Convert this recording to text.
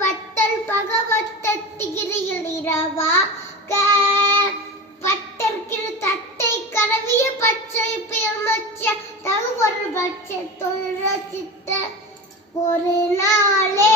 பத்தல் பகவத்திகிரியில் இரவாக பட்டர்கில் தத்தை கரவிய பச்சை பியல் மச்ச தகு ஒரு பட்ச தொழில் ரசித்த ஒரு நாளே